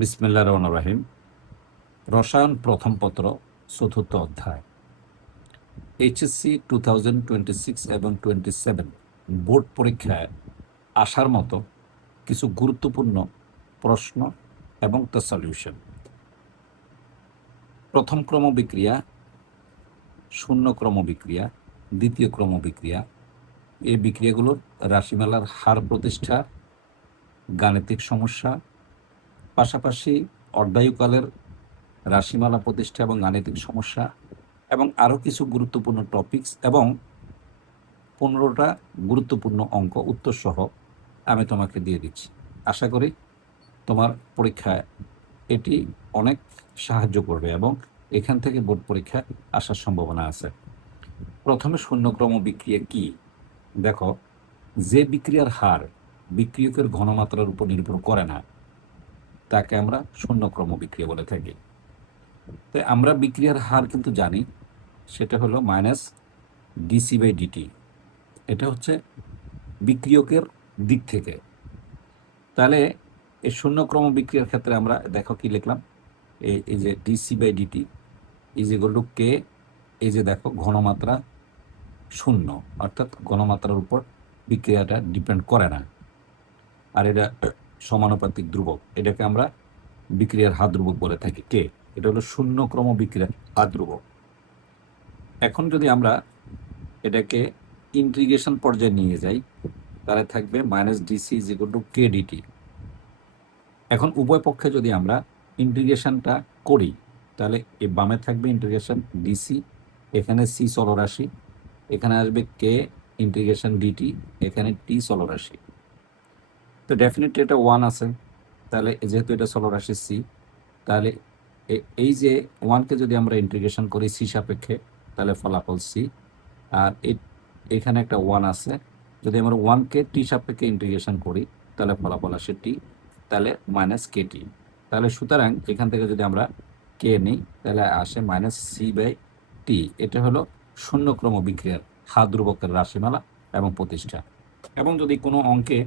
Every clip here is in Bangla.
বিসমিল্লাহির রহমানির রহিম। রসায়ন প্রথম পত্র, চতুর্থ অধ্যায়। এইচএসসি 2026 এবং 27 বোর্ড পরীক্ষায় আসার মতো কিছু গুরুত্বপূর্ণ প্রশ্ন এবং তার সলিউশন। প্রথম ক্রম বিক্রিয়া, শূন্য ক্রম বিক্রিয়া, দ্বিতীয় ক্রম বিক্রিয়া, এই বিক্রিয়াগুলোর রাশিমালার হার প্রতিষ্ঠা, গাণিতিক সমস্যা, পাশাপাশি অর্ধায়ুকালের রাশিমালা প্রতিষ্ঠা এবং গাণিতিক সমস্যা, এবং আরও কিছু গুরুত্বপূর্ণ টপিকস এবং 15টা গুরুত্বপূর্ণ অঙ্ক উত্তরসহ আমি তোমাকে দিয়ে দিচ্ছি। আশা করি তোমার পরীক্ষায় এটি অনেক সাহায্য করবে এবং এখান থেকে বোর্ড পরীক্ষা আসার সম্ভাবনা আছে। প্রথমে শূন্যক্রম বিক্রিয়া কি? দেখো, যে বিক্রিয়ার হার বিক্রিয়কের ঘনমাত্রার উপর নির্ভর করে না তাকে আমরা শূন্যক্রম বিক্রিয়া বলে থাকি। তাই আমরা বিক্রিয়ার হার কিন্তু জানি, সেটা হলো মাইনাস ডিসি বাই ডিটি। এটা হচ্ছে বিক্রিয়কের দিক থেকে। তাহলে এই শূন্যক্রম বিক্রিয়ার ক্ষেত্রে আমরা দেখো কি লিখলাম, এই যে DC by DT is equal to K, এই যে দেখো ঘনমাত্রা শূন্য, অর্থাৎ ঘনমাত্রার উপর বিক্রিয়াটা ডিপেন্ড করে না, আর এটা সমানুপাতিক ধ্রুবক। এটাকে আমরা বিক্রিয়ার হার ধ্রুবক বলে থাকি। কে, এটা হলো শূন্যক্রম বিক্রিয়ার হার ধ্রুবক। এখন যদি আমরা এটাকে ইন্টিগ্রেশন পর্যায়ে নিয়ে যাই, তাহলে থাকবে minus DC is equal to K DT. এখন উভয় পক্ষে যদি আমরা ইন্টিগ্রেশনটা করি, তাহলে এই বামে থাকবে ইন্টিগ্রেশন ডিসি, এখানে সি চলরাশি, এখানে আসবে কে ইন্টিগ্রেশন ডিটি, এখানে টি চলরাশি। তো ডেফিনেটলি এটা 1 আছে, তাহলে যেহেতু এটা চলরাশি সি, তাহলে এই যে 1কে যদি আমরা ইন্টিগ্রেশন করি সি সাপেক্ষে, তাহলে ফলাফল সি। আর এখানে একটা 1 আছে, যদি আমরা 1কে টি সাপেক্ষে ইন্টিগ্রেশন করি তাহলে ফলাফল আসে টি, তাহলে মাইনাস কে টি। তাহলে সুতরাং এখান থেকে যদি আমরা কে নিই তাহলে আসে মাইনাস সি বাই টি। এটা হলো শূন্যক্রম বিক্রিয়ার হার ধ্রুবকের রাশিমালা এবং প্রতিষ্ঠা। এবং যদি কোনো অঙ্কে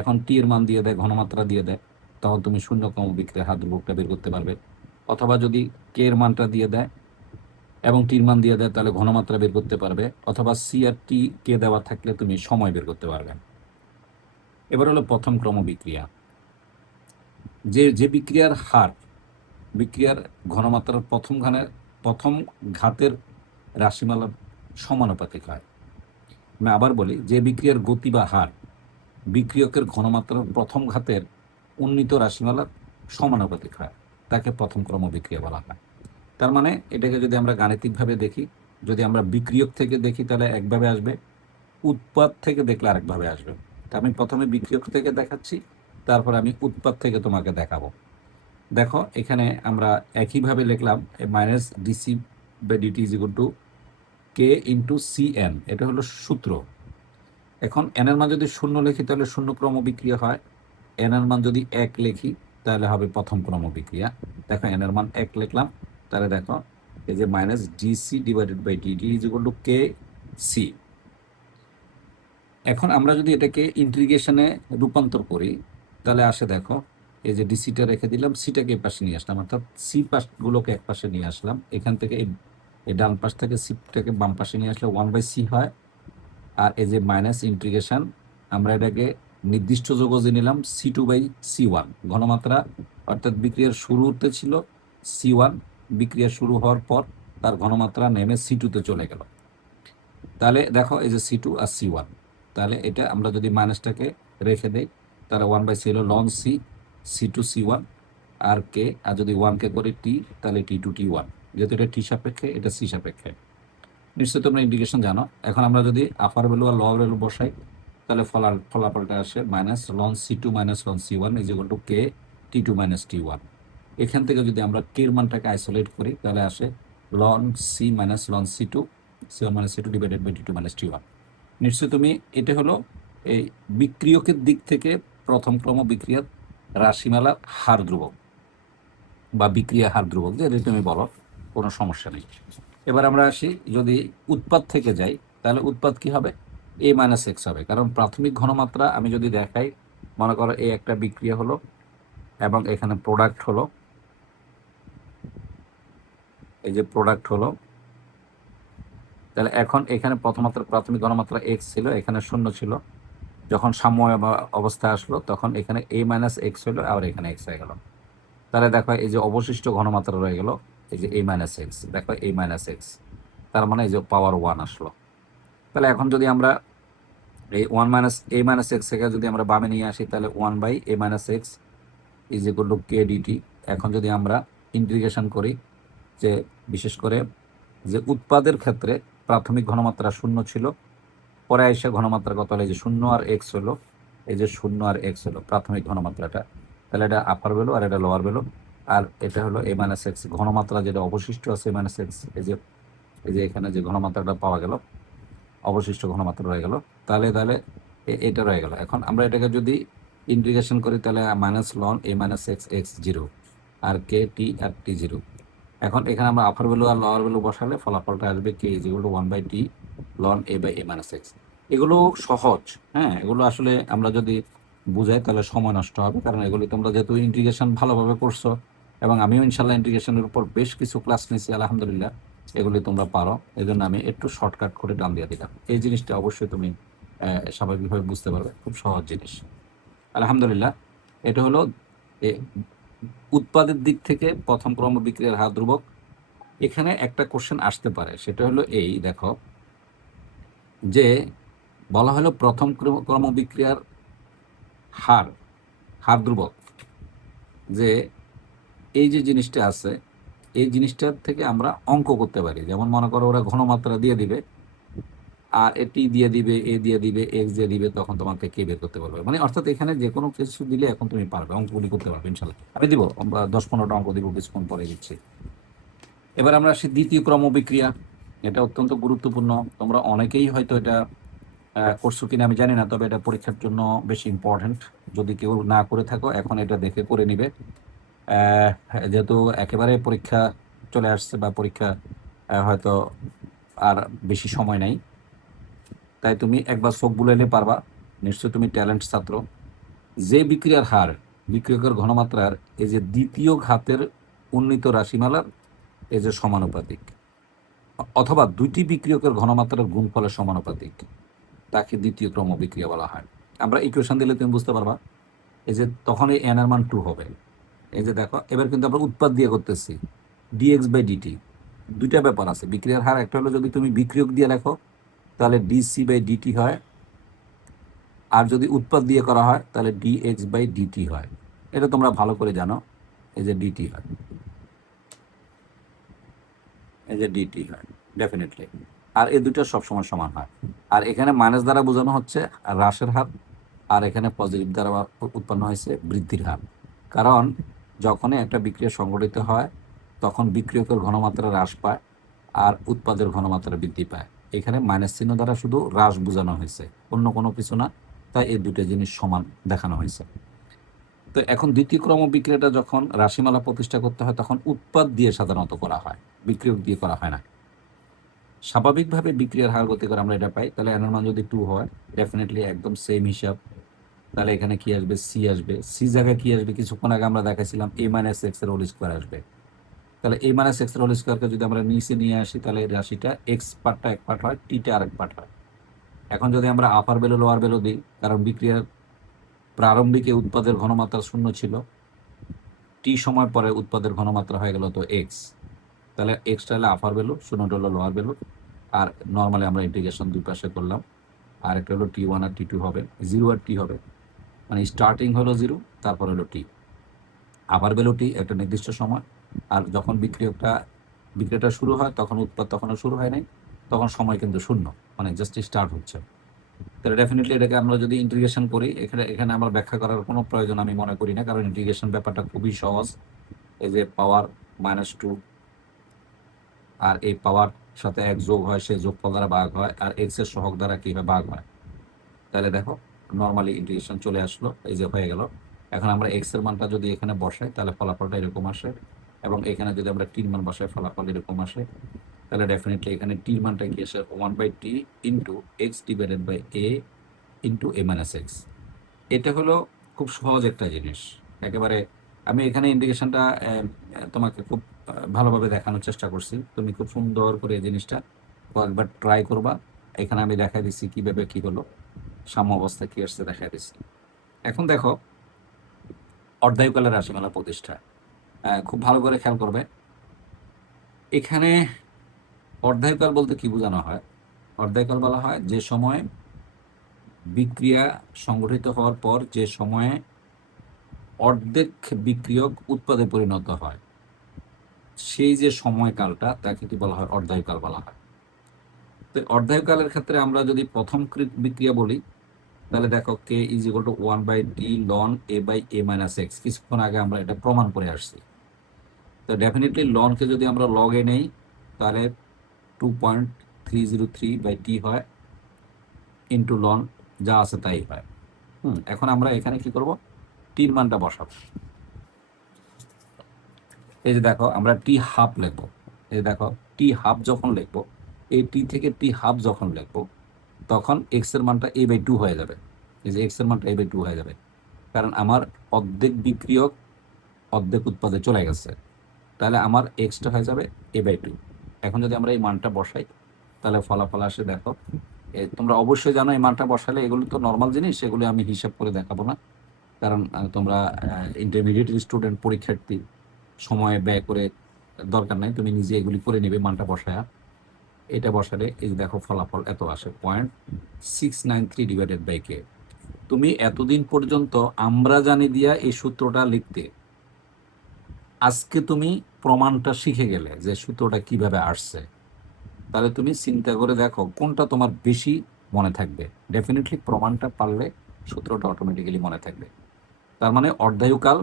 এখন টি এর মান দিয়ে দেয়, ঘনমাত্রা দিয়ে দেয়, তখন তুমি শূন্যক্রম বিক্রিয়ার হার ধ্রুবকটা বের করতে পারবে। অথবা যদি কে এর মানটা দিয়ে দেয় এবং টির মান দিয়ে দেয়, তাহলে ঘনমাত্রা বের করতে পারবে। অথবা সি আর টি কে দেওয়া থাকলে তুমি সময় বের করতে পারবে। এবার হলো প্রথম ক্রম বিক্রিয়া। যে বিক্রিয়ার হার বিক্রিয়ার ঘনমাত্রার প্রথম ঘাতের রাশিমালার সমানুপাতিক হয়। আমি আবার বলি, যে বিক্রিয়ার গতি বা হার বিক্রিয়কের ঘনমাত্রার প্রথম ঘাতের উন্নীত রাশিমালার সমানুপাতিক হয়, তাকে প্রথম ক্রম বিক্রিয়া বলা হয়। তার মানে এটাকে যদি আমরা গাণিতিকভাবে দেখি, যদি আমরা বিক্রিয়ক থেকে দেখি তাহলে একভাবে আসবে, উৎপাদ থেকে দেখলে আরেকভাবে আসবে। তা আমি প্রথমে বিক্রিয়ক থেকে দেখাচ্ছি, তারপর আমি উৎপাদ থেকে তোমাকে দেখাবো। দেখো, এখানে আমরা একইভাবে লিখলাম minus DC by DT is equal to K into C N, এটা হলো সূত্র। এখন এন এর মান যদি শূন্য লিখি তাহলে শূন্য ক্রম বিক্রিয়া হয়, এন এর মান যদি 1 লিখি তাহলে হবে প্রথম ক্রম বিক্রিয়া। দেখো এন এর মান 1 লিখলাম, তাহলে দেখো এই যে minus DC divided by DT is equal to K C. এখন আমরা যদি এটাকে ইন্টিগ্রেশনে রূপান্তর করি তাহলে আসে, দেখো এই যে ডিসিটা রেখে দিলাম, সিটাকে পাশে নিয়ে আসলাম, অর্থাৎ সি পাশগুলোকে এক পাশে নিয়ে আসলাম। এখান থেকে এই ডান পাশ থেকে সিটাকে বাম পাশে নিয়ে আসলে 1/c হয়। আর এই যে মাইনাস ইন্টিগ্রেশন, আমরা এটাকে নির্দিষ্ট যোগজে নিলাম C2/C1 ঘনমাত্রা, অর্থাৎ বিক্রিয়ার শুরুতে ছিল C1, বিক্রিয়া শুরু হওয়ার পর তার ঘনমাত্রা নেমে C2-তে চলে গেল। তাহলে দেখো এই যে C2 আর C1, তাহলে এটা আমরা যদি মাইনাসটাকে রেখে দেই তাহলে 1/c হলো লন সি, C2C1 আর কে, আর যদি 1কে করি টি তাহলে T2T1, যেহেতু এটা টি সাপেক্ষে এটা সি সাপেক্ষে। নিশ্চয়ই তোমরা ইন্টিগ্রেশন জানো। এখন আমরা যদি আপার ভ্যালু আর লোয়ার ভ্যালু বসাই তাহলে ফলাফলটা আসে minus ln C2 minus loan C1 is equal to K T2 minus T1। এখান থেকে যদি আমরা কে এর মানটাকে আইসোলেট করি তাহলে আসে ln C minus ln C2, C1 minus C2 divided by T2 minus T1। নিশ্চয়ই তুমি, এটা হলো এই বিক্রিয়কের দিক থেকে প্রথম ক্রম বিক্রিয়ার রাশিমালার হার ধ্রুবক বা বিক্রিয়া হার ধ্রুবক, যে তুমি বলো, কোনো সমস্যা নেই। এবার আমরা আসি, যদি উৎপাদ থেকে যাই তাহলে উৎপাদ কি হবে? a মাইনাস এক্স হবে, কারণ প্রাথমিক ঘনমাত্রা আমি যদি দেখাই, মনে করো এই একটা বিক্রিয়া হলো এবং এখানে প্রোডাক্ট হলো, এই যে প্রোডাক্ট হলো, তাহলে এখন এখানে প্রথমাত্রা প্রাথমিক ঘনমাত্রা এক্স ছিল, এখানে শূন্য ছিল, যখন সাম্য অবস্থায় আসলো তখন এখানে এ মাইনাস এক্স হলো, আবার এখানে এক্স হয়ে গেল। তাহলে দেখো এই যে অবশিষ্ট ঘনমাত্রা রয়ে গেল এই যে এ মাইনাস এক্স, দেখো এ মাইনাস এক্স, তার মানে এই যে পাওয়ার 1 আসলো। তাহলে এখন যদি আমরা এই one minus A minus X থেকে যদি আমরা বামে নিয়ে আসি, তাহলে 1/a minus X is equal to K DT. এখন যদি আমরা ইন্টিগ্রেশন করি, যে বিশেষ করে যে উৎপাদের ক্ষেত্রে প্রাথমিক ঘনমাত্রা শূন্য ছিল, পরে এসে ঘনমাত্রা কত হলো, এই যে 0 আর এক্স হলো, এই যে 0 আর এক্স হলো প্রাথমিক ঘনমাত্রাটা। তাহলে এটা আপার ভ্যালু আর এটা লোয়ার ভ্যালু, আর এটা হলো এ মাইনাস এক্স ঘনমাত্রা যেটা অবশিষ্ট আছে এ মাইনাস এক্স, এই যে এখানে যে ঘনমাত্রাটা পাওয়া গেল, অবশিষ্ট ঘনমাত্রা রয়ে গেল। তাহলে তাহলে এটা রয়ে গেল। এখন আমরা এটাকে যদি ইন্টিগ্রেশন করি, তাহলে minus ln A minus X X zero, আর কে টি আর টি জিরো। এখন এখানে আমরা আপার ভ্যালু আর লোয়ার ভ্যালু বসালে ফলাফলটা আসবে K is equal to 1/t ln a/a minus X. এগুলো সহজ, হ্যাঁ, এগুলো আসলে আমরা যদি বুঝাই তাহলে সময় নষ্ট হবে, কারণ এগুলি তোমরা যেহেতু ইন্টিগ্রেশন ভালোভাবে করছো, এবং আমিও ইনশাল্লাহ ইন্টিগ্রেশনের উপর বেশ কিছু ক্লাস নিয়েছি আলহামদুলিল্লাহ, এগুলি তোমরা পারো, এই জন্য আমি একটু শর্টকাট করে ডান দিয়ে দিলাম। এই জিনিসটা অবশ্যই তুমি স্বাভাবিকভাবে বুঝতে পারবে, খুব সহজ জিনিস আলহামদুলিল্লাহ। এটা হলো উৎপাদের দিক থেকে প্রথম ক্রম বিক্রিয়ার হার ধ্রুবক। এখানে একটা কোশ্চেন আসতে পারে, সেটা হলো এই দেখো, যে বলা হলো প্রথম ক্রম বিক্রিয়ার হার ধ্রুবক, যে এই যে জিনিসটা আছে এই জিনিসটার থেকে আমরা অঙ্ক করতে পারি। যেমন মনে করো ওরা ঘনমাত্রা দিয়ে দিবে, আর এটি দিয়ে দিবে, এ দিয়ে দিবে, এক্স দিয়ে দিবে, তখন তোমাকে কে বের করতে পারবে, মানে অর্থাৎ এখানে যে কোনো কিছু দিলে এখন তুমি পারবে, অঙ্কগুলি করতে পারবে ইনশাল্লাহ। আমি দিব, আমরা 10-15টা অঙ্ক দিব কিছুক্ষণ পরে দিচ্ছি। এবার আমরা আসি দ্বিতীয় ক্রম বিক্রিয়া। এটা অত্যন্ত গুরুত্বপূর্ণ, তোমরা অনেকেই হয়তো এটা করছো কিনা আমি জানি না, তবে এটা পরীক্ষার জন্য বেশি ইম্পর্টেন্ট। যদি কেউ না করে থাকো এখন এটা দেখে করে নিবে, যেহেতু একেবারে পরীক্ষা চলে আসছে, বা পরীক্ষা হয়তো আর বেশি সময় নাই, তাই তুমি একবার চোখ বুলাইলে পারবা, নিশ্চয়ই তুমি ট্যালেন্ট ছাত্র। যে বিক্রিয়ার হার বিক্রিয়কের ঘনমাত্রার এই যে দ্বিতীয় ঘাতের উন্নীত রাশিমালার এই যে সমানুপাতিক, অথবা দুইটি বিক্রিয়কের ঘনমাত্রার গুণফলের সমানুপাতিক, তাকে দ্বিতীয় ক্রম বিক্রিয়া বলা হয়। আমরা ইকুয়েশন দিলে তুমি বুঝতে পারবা, এই যে তখন এই এন এর মান 2 হবে। এই যে দেখো, এবার কিন্তু আমরা উৎপাদ দিয়ে করতেছি, dx/dt। দুইটা ব্যাপার আছে বিক্রিয়ার হার, একটা হলো যদি তুমি বিক্রিয়ক দিয়ে লেখো তাহলে dc/dt হয়, আর যদি উৎপাদ দিয়ে করা হয় তাহলে dx/dt হয়। এটা তোমরা ভালো করে জানো, এই যে dt হয়, এই যে dt হয় ডেফিনেটলি, আর এই দুটো সবসময় সমান হয়। আর এখানে মাইনাস দ্বারা বোঝানো হচ্ছে হ্রাসের হার, আর এখানে পজিটিভ দ্বারা উৎপন্ন হয়েছে বৃদ্ধির হার। কারণ যখনই একটা বিক্রিয়া সংঘটিত হয় তখন বিক্রিয়কের ঘনমাত্রা হ্রাস পায় আর উৎপাদের ঘনমাত্রা বৃদ্ধি পায়। এখানে মাইনাস চিহ্ন দ্বারা শুধু হ্রাস বোঝানো হয়েছে, অন্য কোনো কিছু না, তাই এই দুটো জিনিস সমান দেখানো হয়েছে। তো এখন দ্বিতীয় ক্রম বিক্রিয়াটা যখন রাশিমালা প্রতিষ্ঠা করতে হয় তখন উৎপাদ দিয়ে সাধারণত করা হয়, বিক্রিয়ক দিয়ে করা হয় না। স্বাভাবিকভাবে বিক্রিয়ার হার গতি করে আমরা এটা পাই, তাহলে এর মান যদি 2 হয় ডেফিনেটলি একদম সেম হিসাব, তাহলে এখানে কি আসবে, সি আসবে। সি জায়গায় কি আসবে, কিছুক্ষণ আগে আমরা দেখাইছিলাম এ মাইনাস এক্স এর হোল স্কোয়ার আসবে। তাহলে এ মাইনাস এক্স এর হোল স্কোয়ারকে যদি আমরা নিচে নিয়ে আসি, তাহলে এই রাশিটা এক্স পার্টটা এক পার্ট হয়, টিটা আরেক পার্ট হয়। এখন যদি আমরা আপার ভ্যালু লোয়ার ভ্যালু দিই, কারণ বিক্রিয়ার প্রারম্ভিকে উৎপাদের ঘনমাত্রা 0 ছিল, টি সময় পরে উৎপাদের ঘনমাত্রা হয়ে গেল তো এক্স, তাহলে এক্সটা হলো আপার ভ্যালু, 0টা হলো লোয়ার ভ্যালু। আর নর্মালি আমরা ইন্টিগ্রেশন দুই পাশে করলাম, আর একটা হলো T1 আর T2 হবে, 0 আর টি হবে, মানে স্টার্টিং হলো 0, তারপর হলো টি, আপার ভ্যালু টি একটা নির্দিষ্ট সময়। আর যখন বিক্রিয়াটা শুরু হয় তখন উৎপাদ তখনও শুরু হয় নাই, তখন সময় কিন্তু 0, মানে জাস্ট স্টার্ট হচ্ছে। তাহলে ডেফিনেটলি এটাকে আমরা যদি ইন্টিগ্রেশন করি, এখানে আমরা ব্যাখ্যা করার কোনো প্রয়োজন আমি মনে করি না, কারণ ইন্টিগ্রেশন ব্যাপারটা খুবই সহজ। এই যে পাওয়ার -2, আর এই পাওয়ার সাথে এক যোগ হয়, সেই যোগফল দ্বারা ভাগ হয়, আর এক্স এর সহগ দ্বারা কি হয়, ভাগ হয়। তাহলে দেখো নর্মালি ইন্টিগ্রেশন চলে আসলো, এই যে হয়ে গেল। এখন আমরা এক্স এর মানটা যদি এখানে বসাই তাহলে ফলাফলটা এরকম আসে, এবং এখানে যদি আমরা টির মান বসাই ফলাফল এরকম আসে। তাহলে ডেফিনেটলি এখানে টির মানটা কি আসে, 1/t into X divided by A into A minus X. এটা হলো খুব সহজ একটা জিনিস, একেবারে আমি এখানে ইন্ডিকেশনটা তোমাকে খুব ভালোভাবে দেখানোর চেষ্টা করছি। তুমি খুব সুন্দর করে এই জিনিসটা কয়েকবার ট্রাই করবা। এখানে আমি দেখাই দিচ্ছি কিভাবে কি হলো, সাম্য অবস্থা কি আসছে দেখাই দিচ্ছি। এখন দেখো অর্ধায়ুকালের রাশিমালা প্রতিষ্ঠা, খুব ভালো করে খেয়াল করবে। এখানে অর্ধায়ুকাল বলতে কি বোঝানো হয়? অর্ধায়ুকাল বলা হয় যে সময় বিক্রিয়া সংগঠিত হওয়ার পর যে সময়ে অর্ধেক বিক্রিয়ক উৎপাদে পরিণত হয়, সেই যে সময়কালটা তাকে কি বলা হয়? অর্ধায়ুকাল বলা হয়। তো অর্ধায়ুকালের ক্ষেত্রে আমরা যদি প্রথম বিক্রিয়া বলি, তাহলে দেখো K is equal to 1/t ln a/a-x। কিছুক্ষণ আগে আমরা এটা প্রমাণ করে আসছি। তো ডেফিনেটলি লনকে যদি আমরা লগে নেই তাহলে 2.303/t হয়, ইন্টু লন যা আছে তাই হয়। এখন আমরা এখানে কি করব? টির মানটা বসাবো। এই যে দেখো আমরা টি হাফ লিখবো। এই যে দেখো টি হাফ যখন লিখবো, এই টি থেকে টি হাফ যখন লিখবো, তখন এক্স এর মানটা a/2 হয়ে যাবে। এই যে এক্স এর মানটা a/2 হয়ে যাবে, কারণ আমার অর্ধেক বিক্রিয়ক অর্ধেক উৎপাদে চলে গেছে। তাহলে আমার এক্সটা হয়ে যাবে a/2। এখন যদি আমরা এই মানটা বসাই তাহলে ফলাফল আসে দেখো। তোমরা অবশ্যই জানো এই মানটা বসালে, এগুলো তো নর্মাল জিনিস, এগুলো আমি হিসাব করে দেখাবো না, কারণ তোমরা ইন্টারমিডিয়েট স্টুডেন্ট, পরীক্ষার্থী, সময় ব্যয় করে দরকার নাই, তুমি নিজে এগুলি করে নেবে মানটা বসায়া। এটা বসালে এই যে দেখো ফলাফল এত আসে 0.693/k। তুমি এতদিন পর্যন্ত আমরা জানি দিয়া এই সূত্রটা লিখতে, আজকে তুমি প্রমাণটা শিখে গেলে যে সূত্রটা কিভাবে আসছে। তাহলে তুমি চিন্তা করে দেখো কোনটা তোমার বেশি মনে থাকবে। ডেফিনেটলি প্রমাণটা পারলে সূত্রটা অটোমেটিক্যালি মনে থাকবে। তার মানে অর্ধায়ুকাল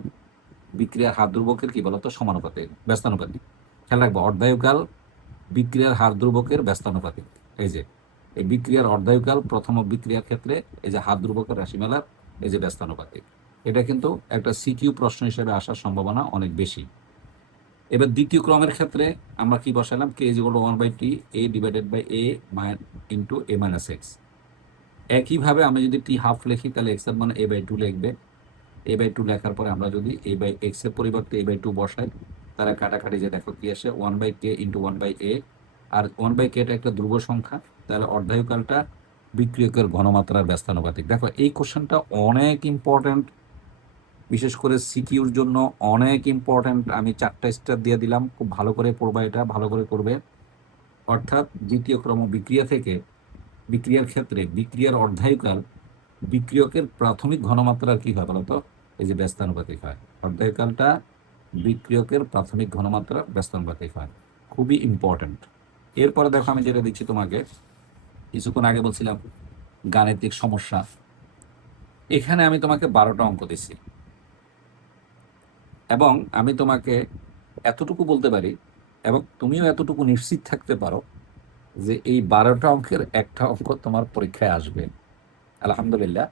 বিক্রিয়ার হার ধ্রুবকের কি বলতো? সমানুপাতিক, ব্যস্তানুপাতিক। খেয়াল রাখবো, অর্ধায়ুকাল বিক্রিয়ার হার ধ্রুবকের ব্যস্তানুপাতিক। এই যে এই বিক্রিয়ার অর্ধায়ুকাল প্রথম বিক্রিয়ার ক্ষেত্রে এই যে হার ধ্রুবকের রাশিমেলার এই যে ব্যস্তানুপাতিক, এটা কিন্তু একটা সিকিউ প্রশ্ন হিসেবে আসার সম্ভাবনা অনেক বেশি। এবার দ্বিতীয় ক্রমের ক্ষেত্রে আমরা কি বসালাম? K is equal to 1/t a/a into a-x। একইভাবে আমি যদি টি হাফ লিখি তাহলে এক্স এর মানে a/2 লিখবে। a/2 লেখার পরে আমরা যদি a/x এর পরিবর্তে a/2 বসাই তাহলে কাটাকাটি যে দেখো কি আসে 1/k ইন্টু 1/a। আর 1/kটা একটা ধ্রুব সংখ্যা, তাহলে অর্ধায়ুকালটা বিক্রিয়কের ঘনমাত্রার ব্যস্তানুপাতিক। দেখো এই কোশ্চেনটা অনেক ইম্পর্ট্যান্ট, বিশেষ করে সিকিউর জন্য অনেক ইম্পর্ট্যান্ট। আমি 4টা স্টার দিয়ে দিলাম, খুব ভালো করে পড়বা, এটা ভালো করে করবে। অর্থাৎ দ্বিতীয় ক্রম বিক্রিয়া থেকে বিক্রিয়ার ক্ষেত্রে বিক্রিয়ার অর্ধায়ুকাল বিক্রিয়কের প্রাথমিক ঘনমাত্রার কি হয় বলতো? এই যে ব্যস্তানুপাতিক হয়। অর্ধায়ুকালটা বিক্রিয়কের প্রাথমিক ঘনমাত্রার ব্যস্তানুপাতিক হয়, খুবই ইম্পর্ট্যান্ট। এরপরে দেখো আমি যেটা দিচ্ছি তোমাকে, কিছুক্ষণ আগে বলছিলাম গাণিতিক সমস্যা। এখানে আমি তোমাকে 12টা অঙ্ক দিচ্ছি, এবং আমি তোমাকে এতটুকু বলতে পারি, এবং তুমিও এতটুকু নিশ্চিত থাকতে পারো যে এই 12টা অঙ্কের একটা অঙ্ক তোমার পরীক্ষায় আসবে আলহামদুলিল্লাহ।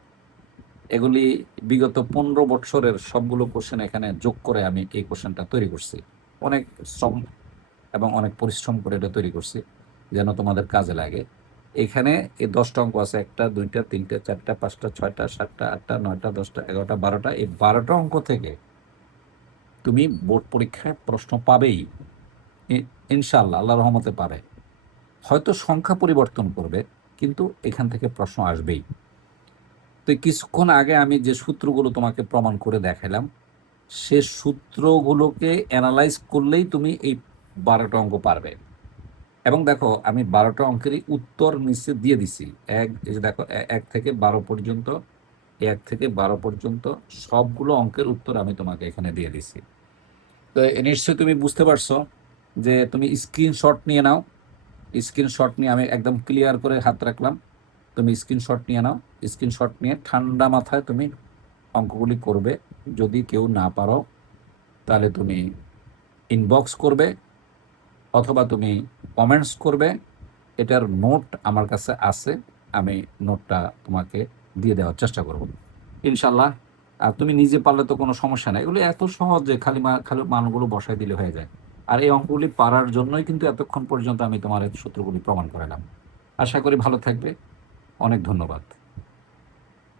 এগুলি বিগত 15 বছরের সবগুলো কোশ্চেন এখানে যোগ করে আমি এই কোশ্চেনটা তৈরি করছি। অনেক শ্রম এবং অনেক পরিশ্রম করে এটা তৈরি করছি যেন তোমাদের কাজে লাগে। এখানে এই 10টা অঙ্ক আছে, 1টা 2টা 3টা 4টা 5টা 6টা 7টা 8টা 9টা 10টা 11টা 12টা। এই 12টা অঙ্ক থেকে তুমি বোর্ড পরীক্ষায় প্রশ্ন পাবেই ইনশাআল্লাহ, আল্লাহর রহমতে পাবে। হয়তো সংখ্যা পরিবর্তন করবে, কিন্তু এখান থেকে প্রশ্ন আসবেই। তো কিছুক্ষণ আগে আমি যে সূত্রগুলো তোমাকে প্রমাণ করে দেখালাম, সে সূত্রগুলোকে অ্যানালাইজ করলেই তুমি এই 12টা অঙ্ক পারবে। এবং দেখো আমি 12টা অঙ্কেরই উত্তর নিচে দিয়ে দিছি। এই যে দেখো 1 থেকে 12 পর্যন্ত, 1 থেকে 12 পর্যন্ত সবগুলো অঙ্কের উত্তর আমি তোমাকে এখানে দিয়ে দিছি। তো নিশ্চয়ই তুমি বুঝতে পারছো যে তুমি স্ক্রিনশট নিয়ে নাও। স্ক্রিনশট নিয়ে আমি একদম ক্লিয়ার করে হাত রাখলাম, তুমি স্ক্রিনশট নিয়ে নাও। স্ক্রিনশট নিয়ে ঠান্ডা মাথায় তুমি অঙ্কগুলি করবে। যদি কেউ না পারো তাহলে তুমি ইনবক্স করবে অথবা তুমি কমেন্টস করবে। এটার নোট আমার কাছে আছে, আমি নোটটা তোমাকে দিয়ে দেওয়ার চেষ্টা করব ইনশাল্লাহ। আর তুমি নিজে পারলে তো কোনো সমস্যা নেই, এগুলো এত সহজ যে খালি মানগুলো বসায় দিলে হয়ে যায়। আর এই অঙ্কগুলি পারার জন্যই কিন্তু এতক্ষণ পর্যন্ত আমি তোমার এই সূত্রগুলি প্রমাণ করালাম। আশা করি ভালো থাকবে। অনেক ধন্যবাদ।